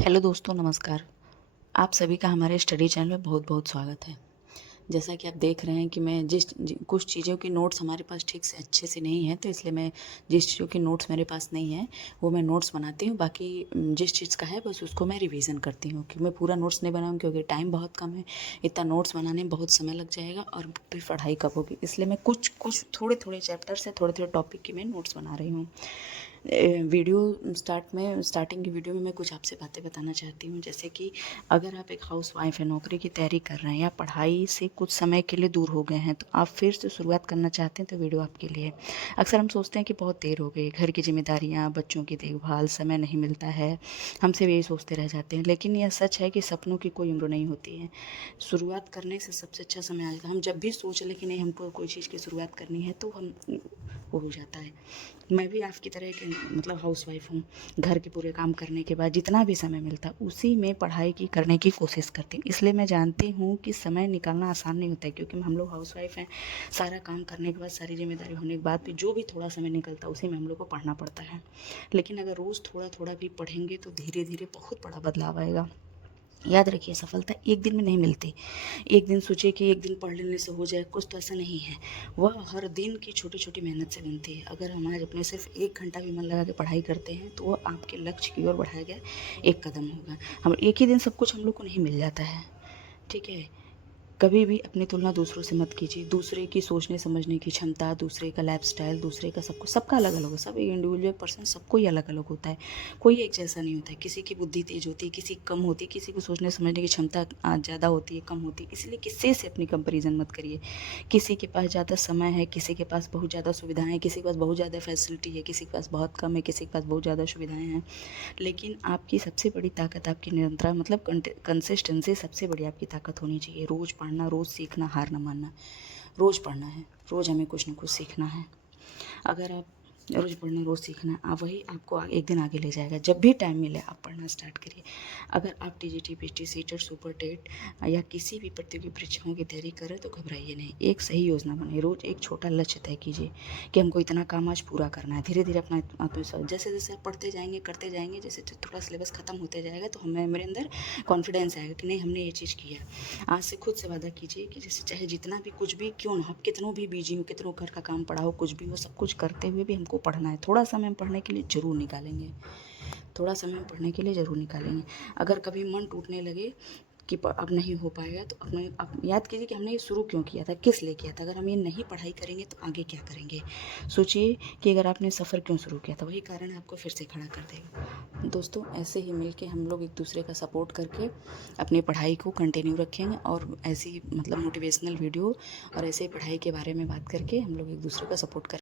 Hello दोस्तों, नमस्कार। आप सभी का हमारे स्टडी चैनल में बहुत बहुत स्वागत है। जैसा कि आप देख रहे हैं कि मैं कुछ चीज़ों के नोट्स हमारे पास ठीक से अच्छे से नहीं है, तो इसलिए मैं जिस चीज़ों के नोट्स मेरे पास नहीं है वो मैं नोट्स बनाती हूँ। बाकी जिस चीज़ का है बस उसको मैं रिवीजन करती हूँ, क्योंकि मैं पूरा नोट्स नहीं बनाऊँ क्योंकि टाइम बहुत कम है। इतना नोट्स बनाने में बहुत समय लग जाएगा और फिर पढ़ाई कब होगी, इसलिए मैं कुछ कुछ थोड़े थोड़े चैप्टर से थोड़े थोड़े टॉपिक की मैं नोट्स बना रही हूँ। स्टार्टिंग की वीडियो में मैं कुछ आपसे बातें बताना चाहती हूँ। जैसे कि अगर आप एक हाउस वाइफ है, नौकरी की तैयारी कर रहे हैं या पढ़ाई से कुछ समय के लिए दूर हो गए हैं, तो आप फिर से शुरुआत करना चाहते हैं तो वीडियो आपके लिए। अक्सर हम सोचते हैं कि बहुत देर हो गई, घर की जिम्मेदारियाँ, बच्चों की देखभाल, समय नहीं मिलता है, हम सिर्फ यही सोचते रह जाते हैं। लेकिन यह सच है कि सपनों की कोई उम्र नहीं होती है। शुरुआत करने से सबसे अच्छा समय आ जाता है। हम जब भी सोच लें कि नहीं, हमको कोई चीज़ की शुरुआत करनी है, तो हम वो हो जाता है। मैं भी आपकी तरह एक हाउस वाइफ हूँ। घर के पूरे काम करने के बाद जितना भी समय मिलता उसी में पढ़ाई की करने की कोशिश करती हूँ। इसलिए मैं जानती हूँ कि समय निकालना आसान नहीं होता है, क्योंकि हम लोग हाउस वाइफ हैं। सारा काम करने के बाद, सारी जिम्मेदारी होने के बाद भी जो भी थोड़ा समय निकलता है उसी में हम लोग को पढ़ना पड़ता है। लेकिन अगर रोज़ थोड़ा थोड़ा भी पढ़ेंगे तो धीरे धीरे बहुत बड़ा बदलाव आएगा। याद रखिए, सफलता एक दिन में नहीं मिलती। एक दिन सोचिए कि एक दिन पढ़ लेने से हो जाए, कुछ तो ऐसा नहीं है। वह हर दिन की छोटी छोटी मेहनत से बनती है। अगर हम आज अपने सिर्फ 1 घंटा भी मन लगा के पढ़ाई करते हैं तो वह आपके लक्ष्य की ओर बढ़ाया गया एक कदम होगा। हम एक ही दिन सब कुछ हम लोग को नहीं मिल जाता है, ठीक है। कभी भी अपनी तुलना दूसरों से मत कीजिए। दूसरे की सोचने समझने की क्षमता, दूसरे का लाइफस्टाइल, दूसरे का सब कुछ, सबका अलग अलग हो। सब एक इंडिविजुअल पर्सन, सबको ही अलग अलग होता है। कोई एक जैसा नहीं होता है। किसी की बुद्धि तेज होती है, किसी की कम होती है, किसी को सोचने समझने की क्षमता ज़्यादा होती है, कम होती है। इसलिए किसी से अपनी कंपेरिजन मत करिए। किसी के पास ज़्यादा समय है, किसी के पास बहुत ज़्यादा सुविधाएं, किसी के पास बहुत ज़्यादा फैसिलिटी है, किसी के पास बहुत कम है, किसी के पास बहुत ज़्यादा सुविधाएं हैं। लेकिन आपकी सबसे बड़ी ताकत आपकी निरंतरता, मतलब कंसिस्टेंसी सबसे बड़ी आपकी ताकत होनी चाहिए। रोज़ पढ़ना, रोज़ सीखना, हार न मानना। रोज़ पढ़ना है, रोज़ हमें कुछ ना कुछ सीखना है। अगर आप रोज़ पढ़ना, रोज़ सीखना, आप वही आपको एक दिन आगे ले जाएगा। जब भी टाइम मिले आप पढ़ना स्टार्ट करिए। अगर आप TGT, PT, CTET, super TET या किसी भी प्रतियोगी परीक्षाओं की तैयारी करें तो घबराइए नहीं। एक सही योजना बनाइए। रोज़ एक छोटा लक्ष्य तय कीजिए कि हमको इतना काम आज पूरा करना है। धीरे धीरे अपना आत्मविश्वास, जैसे जैसे आप पढ़ते जाएंगे, करते जाएंगे, जैसे थोड़ा सिलेबस खत्म होते जाएगा तो हमें, मेरे अंदर कॉन्फिडेंस आएगा कि नहीं, हमने ये चीज़ किया। आज से खुद से वादा कीजिए कि जैसे चाहे जितना भी कुछ भी क्यों ना, आप कितनों भी बिजी हो, कितनों घर का काम पड़ा हो, कुछ भी हो, सब कुछ करते हुए भी हमको पढ़ना है। थोड़ा समय हम पढ़ने के लिए ज़रूर निकालेंगे। थोड़ा समय हम पढ़ने के लिए ज़रूर निकालेंगे। अगर कभी मन टूटने लगे कि अब नहीं हो पाएगा, तो अपने आप याद कीजिए कि हमने ये शुरू क्यों किया था, किस लिए किया था। अगर हम ये नहीं पढ़ाई करेंगे तो आगे क्या करेंगे। सोचिए कि अगर आपने सफ़र क्यों शुरू किया था, वही कारण आपको फिर से खड़ा कर देगा। दोस्तों, ऐसे ही मिलके हम लोग एक दूसरे का सपोर्ट करके अपनी पढ़ाई को कंटिन्यू रखेंगे, और ऐसी मोटिवेशनल वीडियो और ऐसे पढ़ाई के बारे में बात करके हम लोग एक दूसरे का सपोर्ट करें।